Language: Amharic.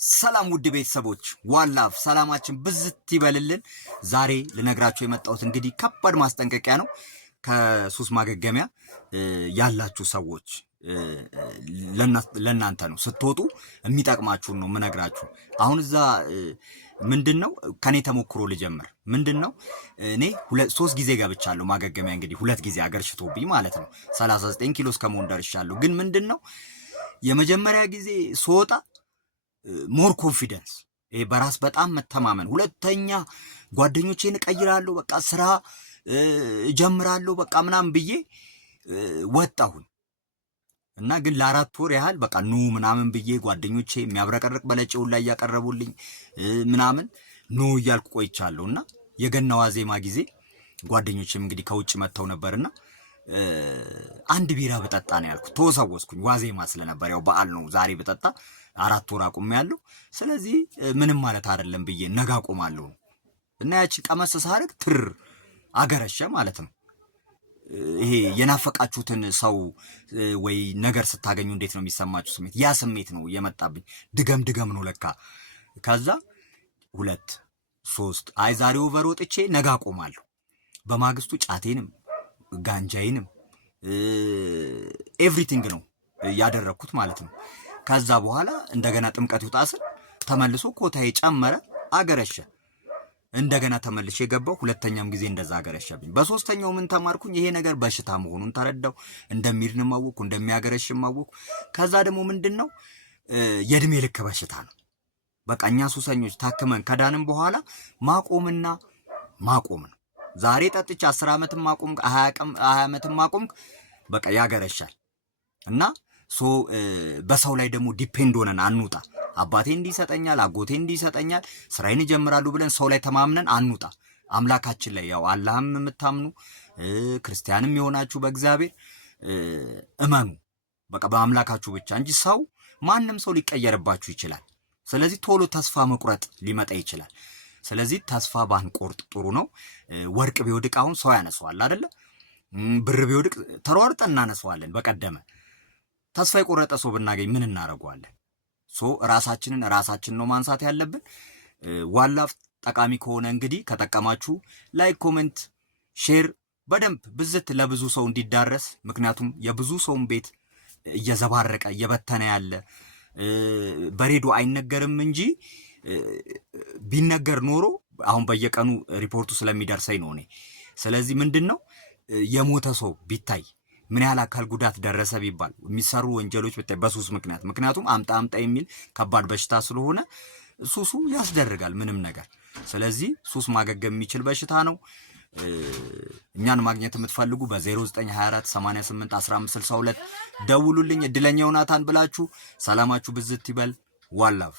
ሰላም ውድ ቤተሰቦች ዋላፍ ሰላማችን ብዝት ይበልልን። ዛሬ ልነግራችሁ የመጣሁት እንግዲህ ከባድ ማስጠንቀቂያ ነው። ከሱስ ማገገሚያ ያላችሁ ሰዎች ለእናንተ ነው። ስትወጡ የሚጠቅማችሁን ነው ምነግራችሁ። አሁን እዛ ምንድነው ከኔ ተሞክሮ ልጀምር። ምንድነው እኔ 3 ጊዜ ገብቻለሁ ማገገሚያ። እንግዲህ 2 ጊዜ አገርሽቶብኝ ማለት ነው። 39 ኪሎ እስከመሆን ደርሻለሁ። ግን ምንድነው የመጀመሪያ ጊዜ ስወጣ ሞር ኮንፊደንስ በራስ በጣም መተማመን፣ ሁለተኛ ጓደኞቼን እቀይራለሁ፣ በቃ ስራ እጀምራለሁ በቃ ምናምን ብዬ ወጣሁኝ እና ግን ለ4 ወር ያህል በቃ ኑ ምናምን ብዬ ጓደኞቼ የሚያብረቀርቅ በለጨውን ላይ ያቀረቡልኝ ምናምን ኑ እያልኩ ቆይቻለሁና የገና ዋዜማ ጊዜ ጓደኞቼም እንግዲህ ከውጭ መጥተው ነበርና አንድ ቢራ በጠጣ ነው ያልኩት። ተወሰወስኩኝ። ዋዜማ ስለነበር ያው በዓል ነው ዛሬ በጠጣ 4 ወር አቁሜያለሁ። ስለዚህ ምንም ማለት አይደለም ብዬ ነገ አቆማለሁ እና ያቺ ቀመስ ሳረግ ትር አገረሸ ማለት ነው። ይሄ የናፈቃችሁትን ሰው ወይ ነገር ስታገኙ እንዴት ነው የሚሰማችሁ ስሜት? ያ ስሜት ነው የመጣብኝ። ድገም ነው ለካ። ከዛ 2 3 አይ ዛሬ ኦቨር ወጥቼ ነገ አቆማለሁ። በማግስቱ ጫቴንም ጋንጃይንም ኤቭሪቲንግ ነው ያደረኩት ማለት ነው። ከዛ በኋላ እንደገና ጥምቀት ይውጣስን ተመልሶ ኮታዬ ጨመረ፣ አገረሸ። እንደገና ተመልሼ የገባው ሁለተኛም ጊዜ እንደዛ አገረሸብኝ። በሶስተኛው ምን ተማርኩኝ? ይሄ ነገር በሽታ መሆኑን ተረዳው። እንደሚድንም አወኩ፣ እንደሚያገረሽም አወኩ። ከዛ ደግሞ ምንድነው የእድሜ ልክ በሽታ ነው። በቃ እኛ ሱሰኞች ታክመን ከዳንም በኋላ ማቆምና ማቆም ነው። ዛሬ ጠጥቼ 10 ዓመትም ማቆም 20 ዓመትም ማቆም በቃ ያገረሻል። እና በሰው ላይ ደግሞ ዲፔንድ ሆነን አንውጣ። አባቴ እንዲሰጠኛል፣ አጎቴ እንዲሰጠኛል፣ ስራዬን እጀምራለሁ ብለን ሰው ላይ ተማምነን አንውጣ። አምላካችን ላይ ያው አላህም የምታምኑ ክርስቲያንም የሆናችሁ በእግዚአብሔር እመኑ። በቃ በአምላካችሁ ብቻ እንጂ ሰው ማንም ሰው ሊቀየርባችሁ ይችላል። ስለዚህ ቶሎ ተስፋ መቁረጥ ሊመጣ ይችላል። ስለዚህ ተስፋ ባንቆርጥ ጥሩ ነው። ወርቅ ቢወድቅ አሁን ሰው ያነሳዋል አይደለ? ብር ቢወድቅ ተሯርጠን እናነሳዋለን። በቀደመ ተስፋ የቆረጠ ሰው ብናገኝ ምን እናደርገዋለን? ራሳችንን ነው ማንሳት ያለብን። ዋላፍ ጠቃሚ ከሆነ እንግዲህ ከጠቀማችሁ ላይክ፣ ኮሜንት፣ ሼር በደንብ ብዝት ለብዙ ሰው እንዲዳረስ። ምክንያቱም የብዙ ሰውን ቤት እየዘባረቀ እየበተነ ያለ በሬዲዮ አይነገርም እንጂ ቢነገር ኖሮ አሁን በየቀኑ ሪፖርቱ ስለሚደርሰኝ ነው እኔ። ስለዚህ ምንድነው የሞተ ሰው ቢታይ ምን ያህል አካል ጉዳት ደረሰ ቢባል የሚሰሩ ወንጀሎች ቢታይ በሱስ ምክንያቱም አምጣ የሚል ከባድ በሽታ ስለሆነ ሱሱ ያስደርጋል ምንም ነገር። ስለዚህ ሱስ ማገገም የሚችል በሽታ ነው። እኛን ማግኘት የምትፈልጉ በ0924 88 1562 ደውሉልኝ። እድለኛው ናታን ብላችሁ ሰላማችሁ ብዝት ይበል። ዋላፍ